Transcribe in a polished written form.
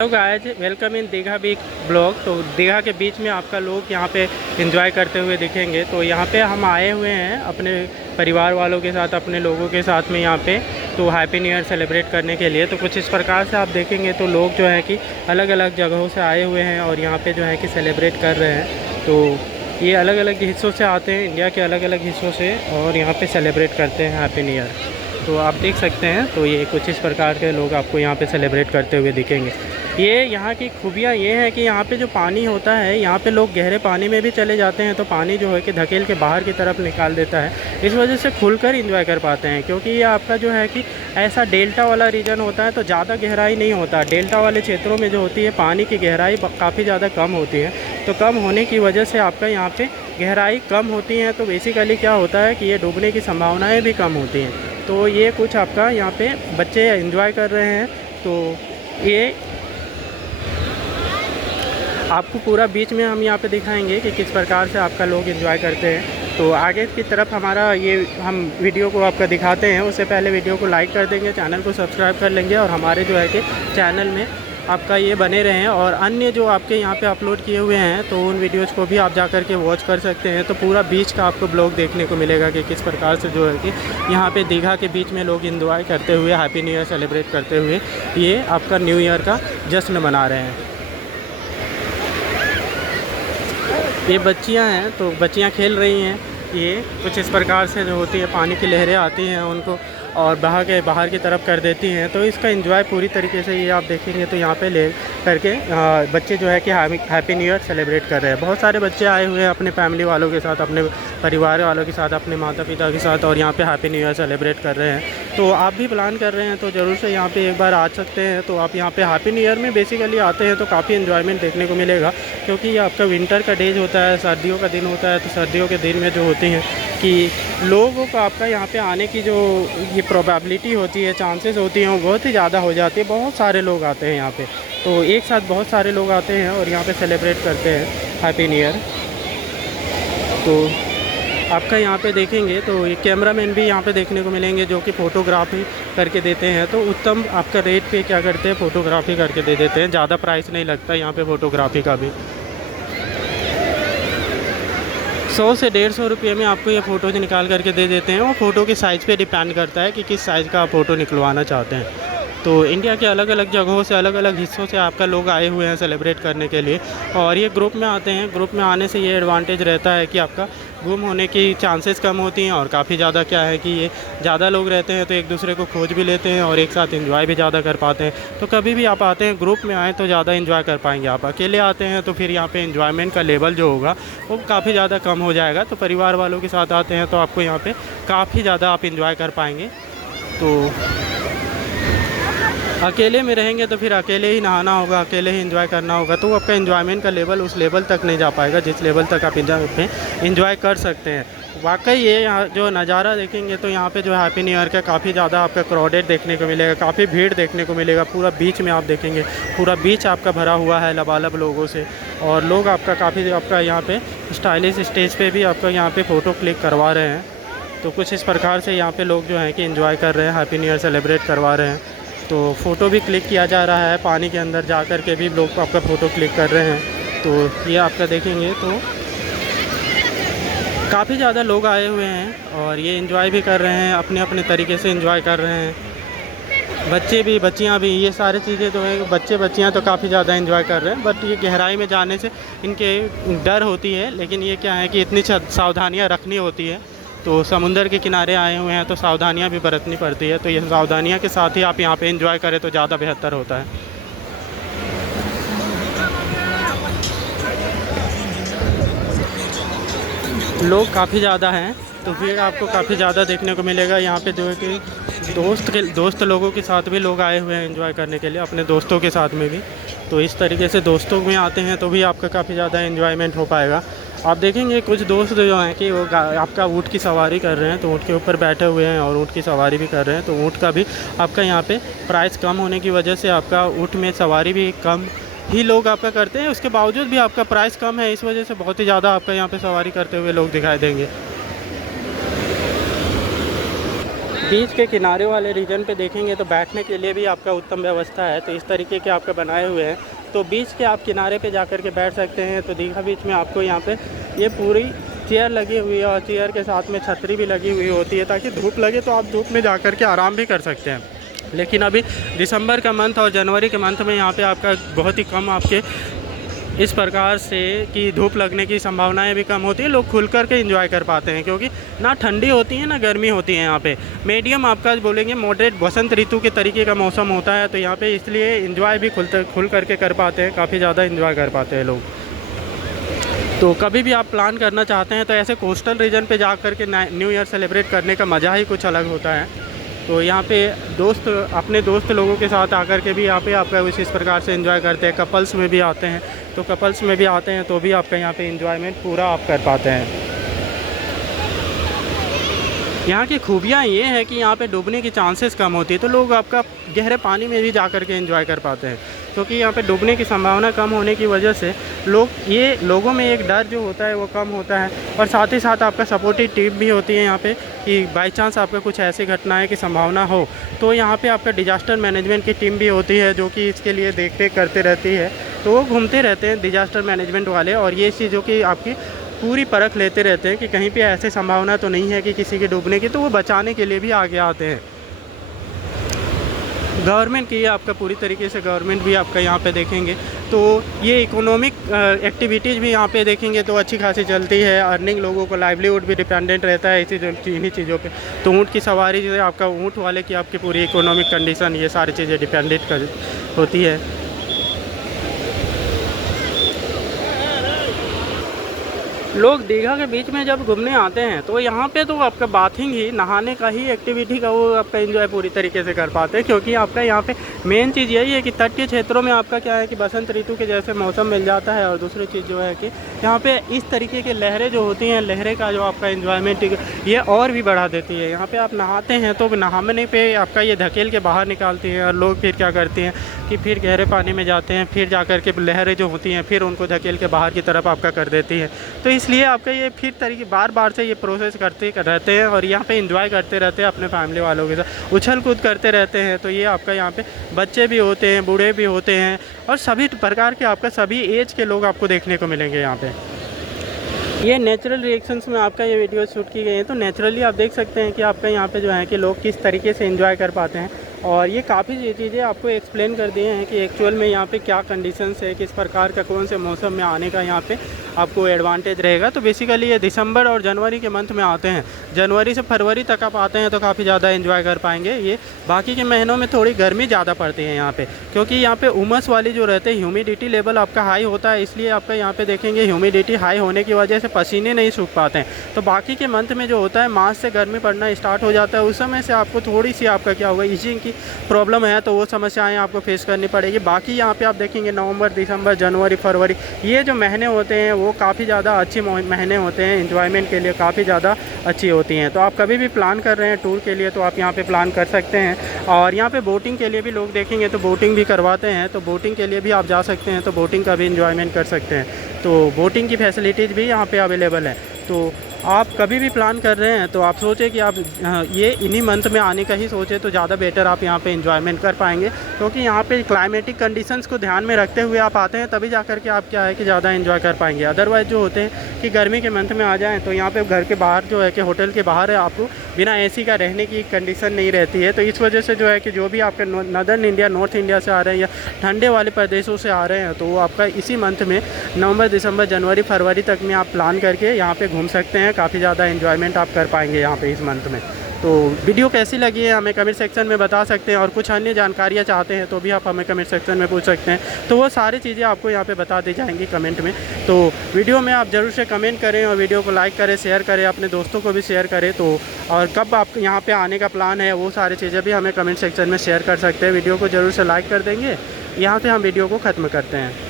Hello guys, welcome in Digha beach blog. तो दीघा के बीच में आपका लोग यहाँ पे एंजॉय करते हुए दिखेंगे। तो यहाँ पे हम आए हुए हैं अपने परिवार वालों के साथ, अपने लोगों के साथ में यहाँ पे तो हैप्पी न्यू ईयर सेलिब्रेट करने के लिए। तो कुछ इस प्रकार से आप देखेंगे तो लोग जो है कि अलग अलग जगहों से आए हुए हैं और यहाँ पर जो है कि सेलिब्रेट कर रहे हैं। तो ये अलग अलग हिस्सों से आते हैं, इंडिया के अलग अलग हिस्सों से, और यहाँ पर सेलिब्रेट करते हैं हैप्पी न्यू ईयर। तो आप देख सकते हैं, तो ये कुछ इस प्रकार के लोग आपको यहाँ पे सेलिब्रेट करते हुए दिखेंगे। ये यहाँ की खूबियाँ ये हैं कि यहाँ पे जो पानी होता है, यहाँ पे लोग गहरे पानी में भी चले जाते हैं तो पानी जो है कि धकेल के बाहर की तरफ निकाल देता है। इस वजह से खुलकर एंजॉय कर पाते हैं, क्योंकि ये आपका जो है कि ऐसा डेल्टा वाला रीजन होता है तो ज़्यादा गहराई नहीं होता। डेल्टा वाले क्षेत्रों में जो होती है पानी की गहराई काफ़ी ज़्यादा कम होती है। तो कम होने की वजह से आपका यहाँ पर गहराई कम होती है, तो बेसिकली क्या होता है कि ये डूबने की संभावनाएँ भी कम होती हैं। तो ये कुछ आपका यहाँ पे बच्चे एंजॉय कर रहे हैं। तो ये आपको पूरा बीच में हम यहाँ पे दिखाएंगे कि किस प्रकार से आपका लोग एंजॉय करते हैं। तो आगे की तरफ हमारा ये हम वीडियो को आपका दिखाते हैं, उससे पहले वीडियो को लाइक कर देंगे, चैनल को सब्सक्राइब कर लेंगे और हमारे जो है कि चैनल में आपका ये बने रहें। और अन्य जो आपके यहाँ पे अपलोड किए हुए हैं तो उन वीडियोज़ को भी आप जा कर के वॉच कर सकते हैं। तो पूरा बीच का आपको ब्लॉग देखने को मिलेगा कि किस प्रकार से जो है कि यहाँ पे दीघा के बीच में लोग एंजॉय करते हुए हैप्पी न्यू ईयर सेलिब्रेट करते हुए ये आपका न्यू ईयर का जश्न मना रहे हैं। ये बच्चियाँ हैं, तो बच्चियाँ खेल रही हैं। ये कुछ इस प्रकार से जो होती है, पानी की लहरें आती हैं उनको और बहा के बाहर की तरफ कर देती हैं। तो इसका एंजॉय पूरी तरीके से ये आप देखेंगे तो यहाँ पे ले करके बच्चे जो है कि हैप्पी न्यू ईयर सेलिब्रेट कर रहे हैं। बहुत सारे बच्चे आए हुए हैं अपने फैमिली वालों के साथ, अपने परिवार वालों के साथ, अपने माता पिता के साथ, और यहाँ पे हैप्पी न्यू ईयर सेलिब्रेट कर रहे हैं। तो आप भी प्लान कर रहे हैं तो ज़रूर से यहाँ पे एक बार आ सकते हैं। तो आप यहाँ पे हैप्पी न्यू ईयर में बेसिकली आते हैं तो काफ़ी एंजॉयमेंट देखने को मिलेगा, क्योंकि ये आपका विंटर का डेज होता है, सर्दियों का दिन होता है। तो सर्दियों के दिन में जो होती हैं कि लोगों को आपका यहाँ पे आने की जो ये प्रोबेबिलिटी होती है, चांसेस होती हैं, वो बहुत ही ज़्यादा हो जाती है। बहुत सारे लोग आते हैं यहाँ पे, तो एक साथ बहुत सारे लोग आते हैं और यहाँ पे सेलिब्रेट करते हैं हैप्पी न्यू ईयर। तो आपका यहाँ पे देखेंगे तो ये कैमरामैन भी यहाँ पे देखने को मिलेंगे जो कि फ़ोटोग्राफी करके देते हैं। तो उत्तम आपका रेट पे क्या करते हैं, फ़ोटोग्राफी करके दे देते हैं। ज़्यादा प्राइस नहीं लगता यहाँ पे फ़ोटोग्राफी का भी। 100 से 150 रुपये में आपको ये फ़ोटोज़ निकाल करके दे देते हैं। और फ़ोटो के साइज़ पे डिपेंड करता है कि किस साइज़ का आप फ़ोटो निकलवाना चाहते हैं। तो इंडिया के अलग अलग जगहों से, अलग अलग हिस्सों से आपका लोग आए हुए हैं सेलिब्रेट करने के लिए। और ये ग्रुप में आते हैं। ग्रुप में आने से ये एडवांटेज रहता है कि आपका गुम होने की चांसेस कम होती हैं, और काफ़ी ज़्यादा क्या है कि ये ज़्यादा लोग रहते हैं तो एक दूसरे को खोज भी लेते हैं और एक साथ एंजॉय भी ज़्यादा कर पाते हैं। तो कभी भी आप आते हैं ग्रुप में आएँ तो ज़्यादा एंजॉय कर पाएंगे। आप अकेले आते हैं तो फिर यहाँ पे एंजॉयमेंट का लेवल जो होगा वो काफ़ी ज़्यादा कम हो जाएगा। तो परिवार वालों के साथ आते हैं तो आपको यहाँ पे काफ़ी ज़्यादा आप एंजॉय कर पाएंगे। तो अकेले में रहेंगे तो फिर अकेले ही नहाना होगा, अकेले ही एंजॉय करना होगा, तो आपका एंजॉयमेंट का लेवल उस लेवल तक नहीं जा पाएगा जिस लेवल तक आप एंजॉय कर सकते हैं। वाकई ये यहाँ जो नज़ारा देखेंगे तो यहाँ पे जो हैप्पी न्यू ईयर का काफ़ी ज़्यादा आपका क्राउडेड देखने को मिलेगा, काफ़ी भीड़ देखने को मिलेगा। पूरा बीच में आप देखेंगे, पूरा बीच आपका भरा हुआ है लबालब लोगों से, और लोग आपका काफ़ी आपका यहाँ पे स्टाइलिश स्टेज पे भी आपका यहाँ पे फ़ोटो क्लिक करवा रहे हैं। तो कुछ इस प्रकार से यहाँ पे लोग जो हैं कि एंजॉय कर रहे हैं, हैप्पी न्यू ईयर सेलिब्रेट करवा रहे हैं। तो फ़ोटो भी क्लिक किया जा रहा है, पानी के अंदर जा कर के भी लोग आपका फ़ोटो क्लिक कर रहे हैं। तो ये आपका देखेंगे तो काफ़ी ज़्यादा लोग आए हुए हैं और ये एंजॉय भी कर रहे हैं, अपने अपने तरीके से एंजॉय कर रहे हैं। बच्चे भी, बच्चियां भी, ये सारी चीज़ें तो हैं। बच्चे बच्चियां तो काफ़ी ज़्यादा एंजॉय कर रहे हैं, बट ये गहराई में जाने से इनके डर होती है। लेकिन ये क्या है कि इतनी सावधानियाँ रखनी होती है। तो समुंदर के किनारे आए हुए हैं तो सावधानियां भी बरतनी पड़ती है। तो ये सावधानियां के साथ ही आप यहाँ पे एंजॉय करें तो ज़्यादा बेहतर होता है। लोग काफ़ी ज़्यादा हैं तो फिर आपको काफ़ी ज़्यादा देखने को मिलेगा। यहाँ पे जो है कि दोस्त लोगों के साथ भी लोग आए हुए हैं एंजॉय करने के लिए, अपने दोस्तों के साथ में भी। तो इस तरीके से दोस्तों में आते हैं तो भी आपका काफ़ी ज़्यादा एंजॉयमेंट हो पाएगा। आप देखेंगे कुछ दोस्त जो हैं कि वो आपका ऊँट की सवारी कर रहे हैं, तो ऊँट के ऊपर बैठे हुए हैं और ऊँट की सवारी भी कर रहे हैं। तो ऊँट का भी आपका यहाँ पे प्राइस कम होने की वजह से आपका ऊँट में सवारी भी कम ही लोग आपका करते हैं। उसके बावजूद भी आपका प्राइस कम है, इस वजह से बहुत ही ज़्यादा आपका यहाँ पे सवारी करते हुए लोग दिखाई देंगे। बीच के किनारे वाले रीजन पे देखेंगे तो बैठने के लिए भी आपका उत्तम व्यवस्था है। तो इस तरीके के आपका बनाए हुए हैं, तो बीच के आप किनारे पे जाकर के बैठ सकते हैं। तो दीघा बीच में आपको यहाँ पे ये पूरी चेयर लगी हुई है और चेयर के साथ में छतरी भी लगी हुई होती है, ताकि धूप लगे तो आप धूप में जाकर के आराम भी कर सकते हैं। लेकिन अभी दिसंबर का मंथ और जनवरी के मंथ में यहाँ पे आपका बहुत ही कम आपके इस प्रकार से कि धूप लगने की संभावनाएं भी कम होती है, लोग खुल कर के एंजॉय कर पाते हैं, क्योंकि ना ठंडी होती है ना गर्मी होती है। यहाँ पे मीडियम आपका बोलेंगे मॉडरेट वसंत ऋतु के तरीके का मौसम होता है, तो यहाँ पे इसलिए एंजॉय भी खुल करके कर पाते हैं, काफ़ी ज़्यादा एंजॉय कर पाते हैं लोग। तो कभी भी आप प्लान करना चाहते हैं तो ऐसे कोस्टल रीजन पे जा कर के न्यू ईयर सेलिब्रेट करने का मज़ा ही कुछ अलग होता है। तो यहाँ पे अपने दोस्त लोगों के साथ आकर के भी यहाँ पे आपका इस प्रकार से एंजॉय करते हैं। कपल्स में भी आते हैं, तो कपल्स में भी आते हैं तो भी आपका यहाँ पे एंजॉयमेंट पूरा आप कर पाते हैं। यहाँ की खूबियाँ ये है कि यहाँ पे डूबने की चांसेस कम होती है, तो लोग आपका गहरे पानी में भी जा कर के एंजॉय कर पाते हैं, क्योंकि यहाँ पे डूबने की संभावना कम होने की वजह से लोगों में एक डर जो होता है वो कम होता है। और साथ ही साथ आपका सपोर्टिव टीम भी होती है यहाँ पे, कि बाई चांस आपका कुछ ऐसी घटनाएं की संभावना हो तो यहाँ पे आपका डिजास्टर मैनेजमेंट की टीम भी होती है, जो कि इसके लिए देख रेख करते रहती है। तो वो घूमते रहते हैं डिजास्टर मैनेजमेंट वाले, और ये चीज़ों की आपकी पूरी परख लेते रहते हैं कि कहीं पे ऐसी संभावना तो नहीं है कि किसी के डूबने की, तो वो बचाने के लिए भी आगे आते हैं। गवर्नमेंट की आपका पूरी तरीके से गवर्नमेंट भी आपका यहाँ पे देखेंगे तो ये इकोनॉमिक एक्टिविटीज़ भी यहाँ पे देखेंगे तो अच्छी खासी चलती है। अर्निंग लोगों को लाइवलीहुड भी डिपेंडेंट रहता है इन्हीं चीज़ों पे। तो ऊँट की सवारी जो है आपका ऊँट वाले की आपकी पूरी इकोनॉमिक कंडीशन ये सारी चीज़ें डिपेंडेंट होती है। लोग दीघा के बीच में जब घूमने आते हैं तो यहाँ पे तो आपका बाथिंग ही, नहाने का ही एक्टिविटी का वो आपका एंजॉय पूरी तरीके से कर पाते हैं, क्योंकि आपका यहाँ पे मेन चीज़ यही है कि तट के क्षेत्रों में आपका क्या है कि बसंत ऋतु के जैसे मौसम मिल जाता है। और दूसरी चीज़ जो है कि यहाँ पे इस तरीके के लहरें जो होती हैं, लहरें का जो आपका एंजॉयमेंट ये और भी बढ़ा देती है। यहाँ पर आप नहाते हैं तो नहाने पर आपका ये धकेल के बाहर निकालती है, और लोग फिर क्या करते हैं कि फिर गहरे पानी में जाते हैं, फिर जा कर के लहरें जो होती हैं फिर उनको धकेल के बाहर की तरफ आपका कर देती है। तो इसलिए आपका ये फिर तरीके बार से ये प्रोसेस करते रहते हैं, और यहाँ पे एंजॉय करते रहते हैं अपने फैमिली वालों के साथ, उछल कूद करते रहते हैं। तो ये आपका यहाँ पे बच्चे भी होते हैं, बूढ़े भी होते हैं, और सभी प्रकार के आपका सभी एज के लोग आपको देखने को मिलेंगे यहाँ पे। ये नेचुरल रिएक्शंस में आपका ये वीडियो शूट की गई है, तो नेचुरली आप देख सकते हैं कि आपका यहाँ पे जो है कि लोग किस तरीके से एंजॉय कर पाते हैं। और ये काफ़ी चीज़ें आपको एक्सप्लेन कर दिए हैं कि एक्चुअल में यहाँ पे क्या कंडीशंस है, किस प्रकार का कौन से मौसम में आने का यहाँ पे आपको एडवांटेज रहेगा। तो बेसिकली ये दिसंबर और जनवरी के मंथ में आते हैं, जनवरी से फरवरी तक आप आते हैं तो काफ़ी ज़्यादा एंजॉय कर पाएंगे। ये बाकी के महीनों में थोड़ी गर्मी ज़्यादा पड़ती है यहाँ पे, क्योंकि यहाँ पे उमस वाली जो रहते हैं, ह्यूमिडिटी लेवल आपका हाई होता है, इसलिए आपका यहाँ पे देखेंगे ह्यूमिडिटी हाई होने की वजह से पसीने नहीं सूख पाते हैं। तो बाकी के मंथ में जो होता है मार्च से गर्मी पड़ना स्टार्ट हो जाता है, उस समय से आपको थोड़ी सी आपका क्या होगा ईजिंग की प्रॉब्लम है, तो वो समस्याएं आपको फेस करनी पड़ेगी। बाकी यहाँ पे आप देखेंगे नवंबर, दिसंबर, जनवरी, फरवरी ये जो महीने होते हैं वो काफ़ी ज़्यादा अच्छे महीने होते हैं, एंजॉयमेंट के लिए काफ़ी ज़्यादा अच्छी होती हैं। तो आप कभी भी प्लान कर रहे हैं टूर के लिए तो आप यहाँ पे प्लान कर सकते हैं। और यहाँ पे बोटिंग के लिए भी लोग देखेंगे तो बोटिंग भी करवाते हैं, तो बोटिंग के लिए भी आप जा सकते हैं, तो बोटिंग का भी इंजॉयमेंट कर सकते हैं। तो बोटिंग की फैसिलिटीज़ भी यहाँ पे अवेलेबल है। तो आप कभी भी प्लान कर रहे हैं तो आप सोचें कि आप ये इन्हीं मंथ में आने का ही सोचें तो ज़्यादा बेटर आप यहाँ पे एंजॉयमेंट कर पाएंगे, क्योंकि यहाँ पे क्लाइमेटिक कंडीशंस को ध्यान में रखते हुए आप आते हैं, तभी जा कर के आप क्या है कि ज़्यादा एंजॉय कर पाएंगे। अदरवाइज़ जो होते हैं कि गर्मी के मंथ में आ जाएँ तो यहाँ पे घर के बाहर जो है कि होटल के बाहर है आपको बिना एसी का रहने की कंडीशन नहीं रहती है। तो इस वजह से जो है कि जो भी आपके नदर्न इंडिया, नॉर्थ इंडिया से आ रहे हैं या ठंडे वाले प्रदेशों से आ रहे हैं तो वो आपका इसी मंथ में नवंबर, दिसंबर, जनवरी, फरवरी तक में आप प्लान करके यहाँ पे घूम सकते हैं। काफ़ी ज़्यादा एंजॉयमेंट आप कर पाएंगे यहाँ पे इस मंथ में। तो वीडियो कैसी लगी है हमें कमेंट सेक्शन में बता सकते हैं, और कुछ अन्य जानकारियाँ चाहते हैं तो भी आप हमें कमेंट सेक्शन में पूछ सकते हैं, तो वो सारी चीज़ें आपको यहाँ पे बता दी जाएंगी कमेंट में। तो वीडियो में आप ज़रूर से कमेंट करें और वीडियो को लाइक करें, शेयर करें, अपने दोस्तों को भी शेयर करें। तो और कब आप यहाँ पर आने का प्लान है वो सारी चीज़ें भी हमें कमेंट सेक्शन में शेयर कर सकते हैं। वीडियो को ज़रूर से लाइक कर देंगे। यहाँ से हम वीडियो को ख़त्म करते हैं।